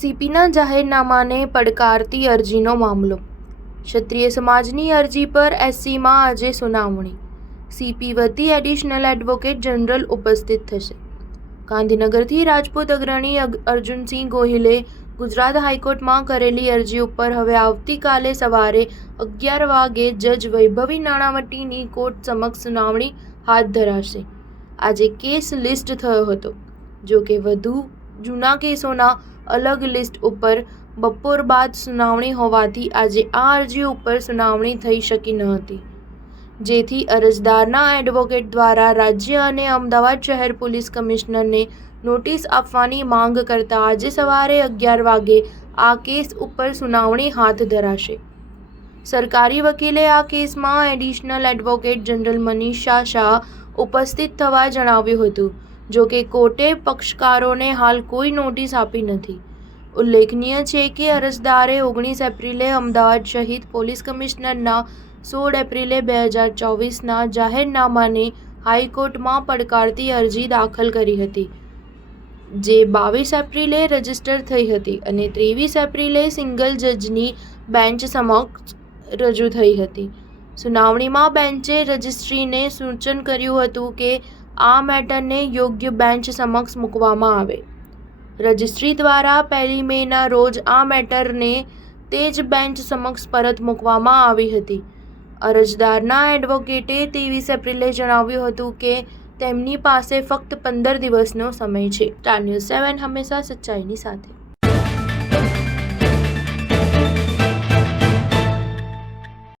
સીપીના જાહેરનામાને પડકારતી અરજીનો મામલો. ક્ષત્રિય સમાજની અરજી પર એસસીમાં આજે સુનાવણી. સીપી વતી એડિશનલ એડવોકેટ જનરલ ઉપસ્થિત થશે. ગાંધીનગરથી રાજપૂત અગ્રણી અર્જુનસિંહ ગોહિલે ગુજરાત હાઈકોર્ટમાં કરેલી અરજી ઉપર હવે આવતીકાલે સવારે 11 વાગે જજ વૈભવી નાણાવટીની કોર્ટ સમક્ષ સુનાવણી હાથ ધરાશે. આજે કેસ લિસ્ટ થયો હતો. જો કે વધુ જૂના કેસોના અલગ લિસ્ટ ઉપર બપોર બાદ સુનાવણી હોવાથી આજે આ અરજી ઉપર સુનાવણી થઈ શકી ન હતી, જેથી અરજદારના એડવોકેટ દ્વારા રાજ્ય અને અમદાવાદ શહેર પોલીસ કમિશનરને નોટિસ આપવાની માંગ કરતા આજે સવારે 11 વાગે આ કેસ ઉપર સુનાવણી હાથ ધરાશે. સરકારી વકીલે આ કેસમાં additional advocate general Manisha Shah ઉપસ્થિત થવા જણાવ્યું હતું. જો કે કોર્ટે પક્ષકારોને હાલ કોઈ નોટિસ આપી નથી. ઉલ્લેખનીય છે કે અરજદારે 19 એપ્રિલે અમદાવાદ શહેર પોલીસ કમિશનરના 16 એપ્રિલે 2024ના જાહેરનામાને હાઈકોર્ટમાં પડકારતી અરજી દાખલ કરી હતી, જે 22 એપ્રિલે રજીસ્ટર થઈ હતી અને 23 એપ્રિલે સિંગલ જજની બેન્ચ સમક્ષ રજૂ થઈ હતી. સુનાવણીમાં બેન્ચે રજિસ્ટ્રીને સૂચન કર્યું હતું કે આ મેટરને યોગ્ય બેન્ચ સમક્ષ મૂકવામાં આવે. રજિસ્ટ્રી દ્વારા 1 મેના રોજ આ મેટરને તે જ બેન્ચ સમક્ષ પરત મૂકવામાં આવી હતી. અરજદારના એડવોકેટે 23 એપ્રિલે જણાવ્યું હતું કે તેમની પાસે ફક્ત 15 દિવસનો સમય છે. સ્ટાર ન્યૂઝ 7 હંમેશા સચ્ચાઈની સાથે.